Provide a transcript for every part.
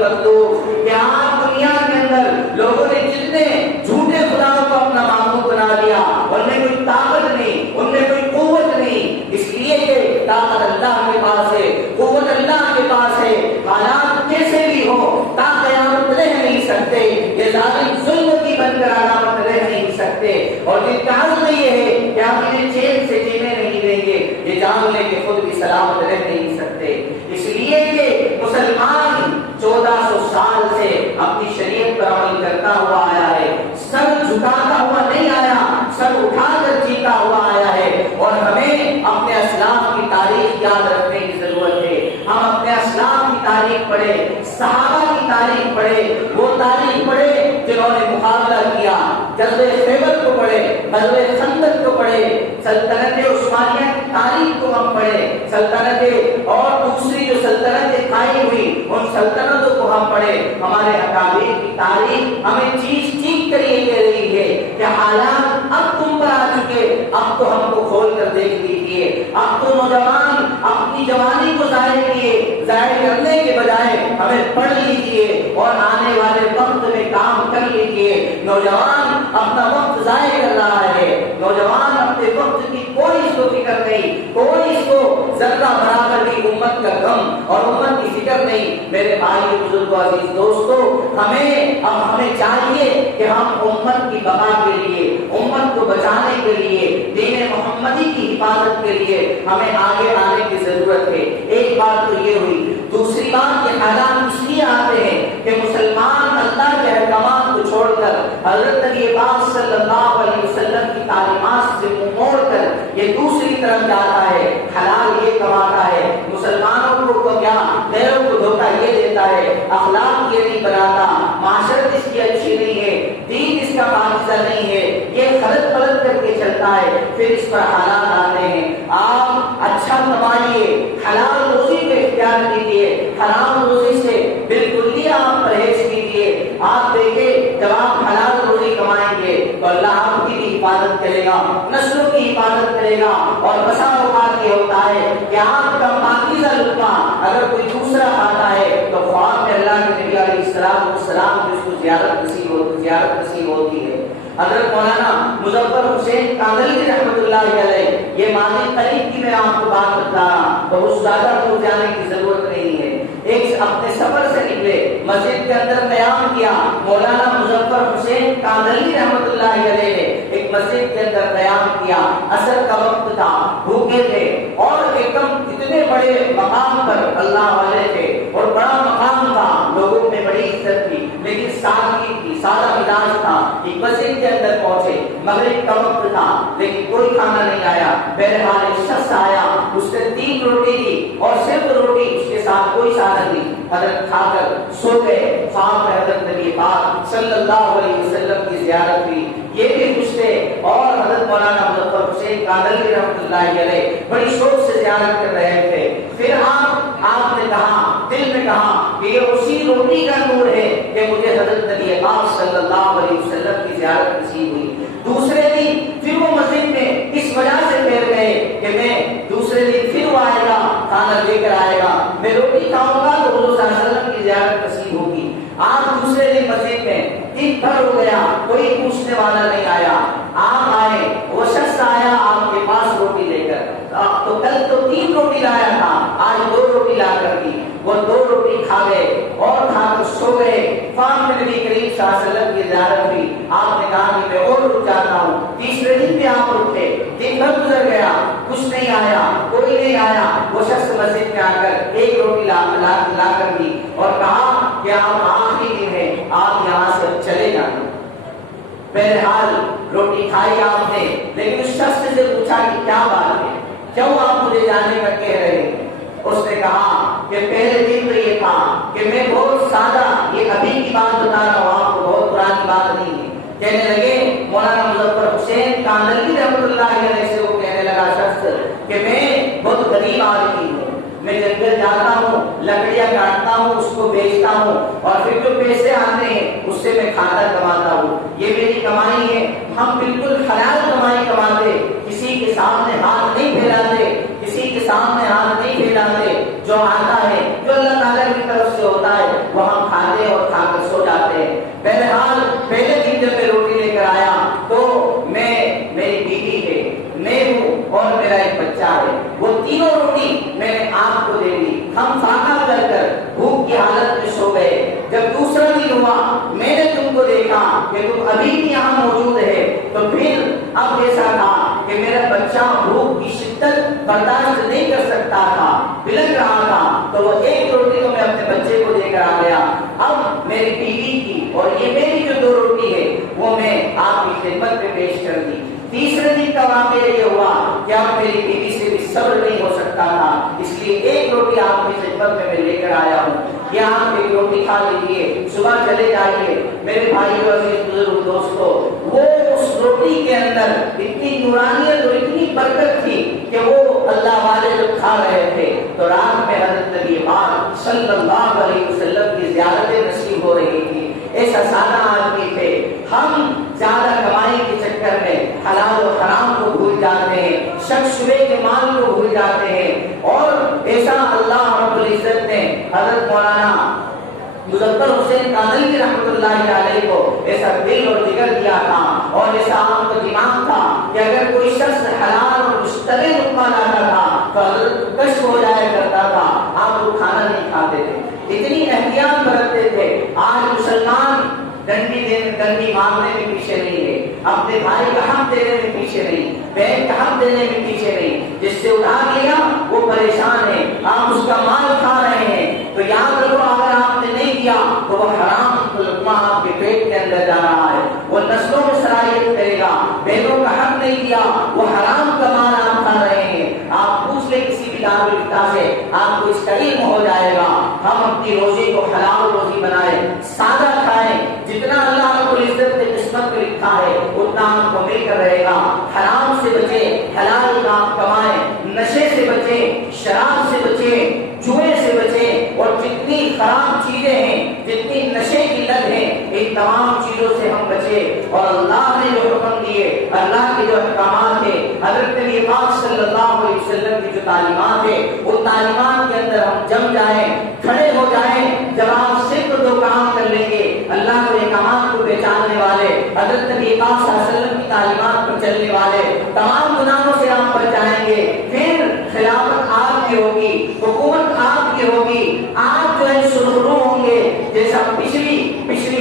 المکذوب، کہ آج دنیا کے اندر لوگوں نے جتنے جھوٹے خداؤں کو اپنا معبود بنا لیا، ان میں کوئی طاقت نہیں، ان میں کوئی قوت نہیں، اس لیے کہ طاقت اللہ کے پاس ہے، قوت اللہ کے پاس ہے، حالات کیسے بھی ہو تا قیامت رہ نہیں سکتے، یہ ظالم ظلم کی بن کر علامت رہ نہیں سکتے، اور جن کا عزم یہ ہے کہ آپ انہیں چین سے جینے نہیں دیں گے، یہ جان لیں کہ خود بھی سلامت رہ نہیں سکتے۔ اس لیے کہ مسلمان 1400 سال سے اپنی شریعت پر عمل کرتا ہوا آیا ہے، سر جھکاتا ہوا نہیں آیا، سر اٹھا کر جیتا ہوا آیا ہے، اور ہمیں اپنے اسلاف کی تاریخ یاد رکھنے کی ضرورت ہے۔ ہم اپنے اسلاف کی تاریخ پڑھے، صحابہ کی تاریخ پڑھے، وہ تاریخ پڑھے جنہوں نے مقابلہ کیا، غزوہ خیبر کو پڑھے، غزوہ خندق کو پڑھے، سلطنت عثمانیہ کی تاریخ کو ہم پڑھے، سلطنت اور دوسری جو سلطنتیں کھائی ہوئی ان سلطنتوں کو ہم پڑھے۔ ہمارے اکابر کی تاریخ ہمیں چیز چیز کر یہ کہہ رہی ہے کہ حالات اب تم پر آ چکے، اب تو ہم کو کھول کر دیکھ لیجیے، اب تو نوجوان اپنی جوانی کو ضائع کرنے کے بجائے ہمیں پڑھ لیجیے اور آنے والے وقت میں کام کر لیجیے۔ نوجوان اپنا وقت ضائع کر رہا ہے، نوجوان اپنے وقت کی کوئی اس کو فکر نہیں، کوئی اس کو ذرہ برابر بھی امت کا غم اور امت کی فکر نہیں۔ میرے بھائی بزرگوں عزیز دوستو، ہمیں چاہیے کہ ہم امت کی بقا کے لیے، امت کو بچانے کے لیے، دین محمدی کی حفاظت کے لیے ہمیں آگے آنے کی ضرورت ہے۔ ایک بات تو یہ ہوئی، دوسری بات کے حالات اس لیے آتے ہیں کہ مسلمان اللہ کے احکامات کو چھوڑ کر حضرت نبی پاک صلی اللہ علیہ وسلم کی تعلیمات سے منہ موڑ کر یہ دوسری طرف جاتا ہے، حلال یہ کماتا ہے، مسلمانوں کو کیا غیروں کو دھوکہ یہ دیتا ہے، اخلاق یہ نہیں بناتا، معاشرت اس کی اچھی نہیں ہے، دین اس کا پاکیزہ نہیں ہے، یہ خلط پلٹ کر کے چلتا ہے، پھر اس پر حالات آتے ہیں۔ آپ اچھا کمائیے، حلال روزی کو اختیار کیجیے، حرام روزی سے بالکل ہی آپ پرہیز کیجیے۔ آپ دیکھیں جب آپ حلال روزی کمائیں گے تو اللہ آپ کی بھی حفاظت کرے گا، نسلوں کی حفاظت کرے گا، اور بسا اوقات یہ ہوتا ہے کہ آپ کا پاکیزہ لقمہ اگر کوئی دوسرا کھاتا ہے تو خواب میں اللہ کے نبی علیہ السلام کی اس کو زیارت نصیب ہوتی ہے۔ حضرت مولانا مظفر حسین کاندھلی رحمۃ اللہ علیہ، یہ ماضی قریب کی میں آپ کو بات بتا رہا، بہت زیادہ دور جانے کی ضرورت نہیں ہے۔ ایک اپنے سفر سے نکلے، مسجد کے اندر قیام کیا، مولانا مظفر حسین کاندھلی رحمۃ اللہ علیہ نے ایک مسجد کے اندر قیام کیا، عصر کا وقت تھا، بھوکے تھے، اور ایک دم اتنے بڑے مقام پر اللہ والے تھے، اور بڑا مقام تھا، لوگوں میں بڑی عزت تھی، لیکن سادگی تھی، سادہ مزاج تھا۔ ایک مسجد کے اندر پہنچے، مغرب کا وقت تھا، لیکن کوئی کھانا نہیں آیا۔ بہرحال ایک شخص آیا، اس نے 3 روٹی دی اور صرف روٹی، اس کے ساتھ کوئی سالن نہیں۔ حضرت کھا کر سو گئے، خواب میں حضرت نبی پاک صلی اللہ علیہ وسلم کی زیارت ہوئی، یہ بھی خوش تھے، اور حضرت مولانا مظفر حسین کاندھلی رحمۃ اللہ علیہ بڑی شوق سے زیارت کر رہے تھے۔ پھر آپ نے کہا، دل میں کہا کہ یہ اسی روٹی کا نور ہے کہ مجھے حضرت نبی پاک صلی اللہ علیہ وسلم کی زیارت نصیب ہوئی۔ دوسرے دن پھر وہ مسجد میں اس وجہ سے پھیر گئے کہ میں دوسرے دن پھر وہ آئے گا، کھانا لے کر آئے گا، میں روٹی کھاؤں گا تو حضور صلی اللہ علیہ وسلم کی زیارت نصیب ہوگی۔ آپ دوسرے دن مسجد میں، دن بھر ہو گیا، کوئی پوچھنے والا نہیں آیا، آپ آئے، وہ شخص آیا آپ کے پاس روٹی لے کر، تو کل تو 3 روٹی لایا تھا، آج 2 روٹی لا کر دی، وہ 2 روٹی کھا گئے اور کھا کر سو گئے۔ فاطمہ نبی کریم صلی اللہ علیہ وسلم کی زیارت ہوئی، آپ نے کہا کہ میں اور رک جاتا ہوں۔ تیسرے دن بھی آپ رکے، دن بھر گزر گیا، کچھ نہیں آیا، کوئی نہیں آیا۔ وہ شخص مسجد میں آ کر 1 روٹی لا کر دی اور کہا کہ آپ آخری دن ہے، آپ یہاں سے چلے جائیں۔ بہرحال روٹی کھائی آپ نے، لیکن اس شخص سے پوچھا کہ کیا بات ہے، کیوں آپ مجھے جانے کا کہہ رہے ہیں؟ اس نے کہا کہ پہلے دن تو یہ تھا کہ میں بہت سادہ، یہ ابھی کی بات بتا رہا ہوں آپ کو، بہت پرانی بات نہیں ہے۔ کہنے لگے مولانا مظفر حسین کاندھلی رحمۃ اللہ علیہ سے، وہ کہنے لگا شخص کہ میں بہت غریب آدمی ہوں، میں جنگل جاتا ہوں، لکڑیاں کاٹتا ہوں، اس کو بیچتا ہوں، اور پھر جو پیسے آتے ہیں اس سے میں کھانا کماتا ہوں، یہ میری کمائی ہے۔ ہم بالکل حلال کمائی کماتے، کسی کے سامنے ہاتھ نہیں پھیلاتے، کسی کے سامنے ہاتھ نہیں پھیلاتے، جو آتا ہے جو اللہ تعالیٰ کی طرف سے ہوتا ہے وہ ہم بھوک کی حالت میں سو گئے. جب دوسرا دن ہوا میں نے تم کو دیکھا کہ تم ابھی بھی یہاں موجود ہے. تو پھر اب ایسا تھا کہ میرا بچہ بھوک کی شدت برداشت نہیں کر سکتا تھا, بلک رہا تھا, تو وہ ایک روٹی تو میں اپنے بچے کو دے کر آ گیا. اب میری بیوی کی اور یہ میری جو 2 روٹی ہے وہ میں آپ کی خدمت میں پیش کر دی. تیسرے دن کا واقعہ یہ ہوا کہ اب میری بیوی سے بھی صبر نہیں ہو سکتا تھا, اس لیے ایک روٹی آپ کی خدمت میں لے کر آیا ہوں. یہ آپ ایک روٹی کھا لیجیے, صبح چلے جائیے. میرے بھائیو عزیز بزرگ دوستو, وہ اس روٹی کے اندر اتنی نورانیت اور اتنی برکت تھی کہ وہ اللہ والے جب کھا رہے تھے تو رات میں حضرت نبی پاک صلی اللہ علیہ وسلم کی زیارتیں نصیب ہو رہی تھی. ایسا سادہ آدمی تھے. ہم زیادہ کمائی کے چکر میں حلال و حرام کو بھول جاتے ہیں, شک شبے کے مال کو بھول جاتے ہیں. اور ایسا اللہ رب العزت نے حضرت مولانا مظفر حسین کانلوی رحمۃ اللہ علیہ کو ایسا دل اور جگر دیا تھا اور ایسا عام کا دماغ تھا کہ اگر کوئی شخص حلال اور مشتبہ لقمہ لاتا تھا تو حضرت کشف ہو جایا کرتا تھا, آپ وہ کھانا نہیں کھاتے تھے. اتنی احتیاط برتتے تھے. آج مسلمان ڈنڈی مارنے میں پیچھے نہیں ہے, اپنے بھائی کا حق دینے میں پیچھے نہیں, بہن کا حق دینے میں پیچھے نہیں. جس سے ادھار لیا وہ پریشان ہے, آپ اس کا مال کھا رہے ہیں تو یاد رکھو اگر آپ نے نہیں دیا تو وہ حرام لقمہ آپ کے پیٹ کے اندر جا رہا ہے, وہ نسلوں میں سرایت کرے گا. بہنوں کا حق نہیں دیا, وہ حرام کا مال آپ کھا رہے ہیں. آپ پوچھ لیں کسی بھی دارالفتہ سے, آپ کو اس کا علم ہو جائے گا. ہم اپنی روزی کو حلال روزی بنائیں, سادہ کھائیں. جتنا اللہ رب العزت نے قسمت میں لکھا ہے اتنا آپ کو مل کر رہے گا. حرام سے بچیں, حلال کام کمائیں, نشے سے بچیں, شراب سے بچیں, جوئے سے بچیں, اور جتنی خراب چیزیں ہیں, جتنی نشے کی لت ہے, ان تمام چیزوں سے ہم بچیں. اور اللہ نے جو حکم دیے, اللہ کے جو احکامات ہیں, حضرت نبی پاک صلی اللہ علیہ وسلم کی جو تعلیمات ہے, وہ تعلیمات کے اندر ہم جم جائیں, کھڑے ہو جائیں. جب آپ صرف 2 کام کر لیں گے, اللہ کے احکامات کو پہچاننے والے, حضرت نبی پاک صلی اللہ علیہ وسلم کی تعلیمات پر چلنے والے, تمام گناہوں سے آپ بچ جائیں گے. پھر خلافت آپ کی ہوگی, حکومت آپ کی ہوگی, آپ جو ہے سرخرو ہوں گے. جیسا پچھلی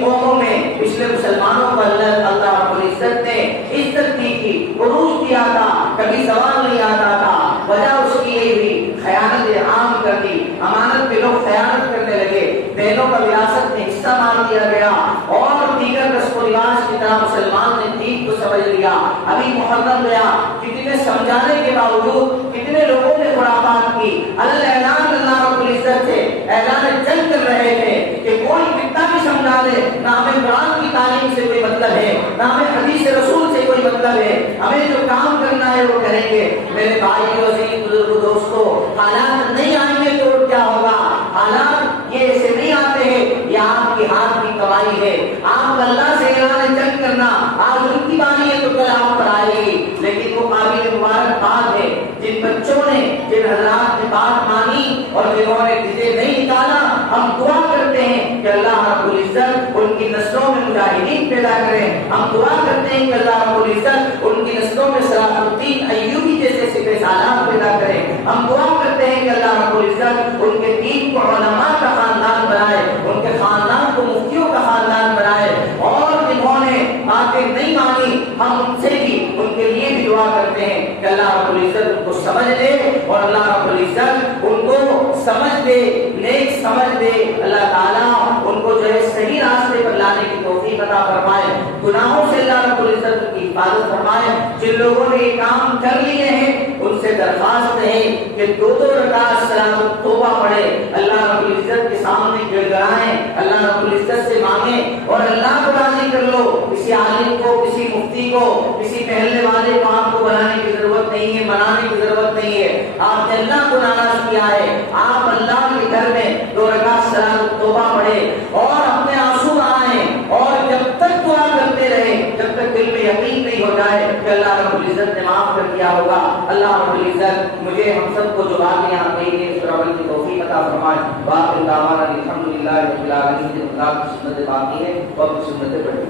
قوموں میں پچھلے مسلمانوں کو اللہ رب العزت نے عزت دی تھی, عروج دیا تھا, کبھی سوال نہیں آتا تھا. وجہ اس کی یہی ہوئی, خیانت عام کر دی, امانت پہ لوگ خیانت کرنے لگے, بہنوں کا وراثت میں حصہ مار دیا گیا, اور دیگر رسم و رواج کی طرح مسلمان نے دین کو سمجھ لیا. ابھی محرم گیا, کتنے سمجھانے کے باوجود کتنے لوگوں نے خرافات کی. اعلان اللہ رب العزت سے اعلان جنگ کر رہے تھے کہ کوئی کتنا بھی سمجھا دے, نہ ہمیں قرآن کی تعلیم سے کوئی مطلب ہے, نہ ہمیں حدیث رسول سے کوئی مطلب ہے, ہمیں جو کام کرنا ہے وہ کریں گے. میرے بھائی عزیز بزرگ دوستو, حالات نہیں آئیں گے تو کیا ہوگا؟ حالات یہ ایسے نہیں آتے ہیں, یہ آپ کی ہاتھ کی کمائی ہے. آپ اللہ سے اعلان جنگ کرنا, آج ان کی بانی ہے تو کل آپ پر آئے گی. لیکن وہ قابل مبارکباد ہے جن بچوں نے, جن حضرات نے بات مانی اور جنہوں نے جسے نہیں نکالا. ہم دعا کرتے ہیں کہ اللہ رب العزت ان کی نسلوں میں مجاہدین پیدا کرے. ہم دعا کرتے ہیں کہ اللہ رب العزت ان کی نسلوں میں صلاح الدین ایوبی جیسے سپہ سالار پیدا کرے. ہم دعا کرتے ہیں کہ اللہ رب العزت ان کے دین کو علماء کا خاندان بنائے, ان کے خاندان کو مفتیوں کا خاندان بنائے. اور جنہوں نے باتیں نہیں مانی, ہم ان سے بھی, ان کے لیے بھی دعا کرتے ہیں کہ اللہ رب العزت ان کو سمجھ دے, اور اللہ رب العزت ان کو سمجھ دے, نیک سمجھ دے. اللہ تعالیٰ ان کو جو ہے صحیح راستے پر لانے کی توفیق عطا فرمائے. گناہوں سے اللہ رب العزت کی حفاظت فرمائے. جن لوگوں نے یہ کام کر لیے ہیں ان سے درخواست ہے کہ 2 رکعت صلاۃ التوبہ پڑھے, اللہ رب العزت کے سامنے گر گڑائیں, اللہ رب العزت سے مانگیں, اور اللہ کو راضی کر لو. کسی عالم کو, کسی مفتی کو, کسی محلے والے کو آپ کو بنانے کی ضرورت نہیں ہے, منانے کی ضرورت نہیں ہے. آپ نے اللہ کو ناراض کیا ہے, آپ اللہ کے گھر میں 2 رکعت صلاۃ التوبہ پڑھے اور اپنے آنسو بہائیں, اور جب تک دعا کرتے رہے جب تک دل میں یقین نہیں ہو جائے کہ اللہ رب العزت نے معاف کر دیا ہوگا. اللہ رب العزت مجھے ہم سب کو جو باتیں آپ کہیں گے اس پر عمل کی توفیق عطا فرمائے. باقی دعوانا الحمدللہ رب العالمین. خدا کی سنت باقی ہے اور سنتیں پڑھی.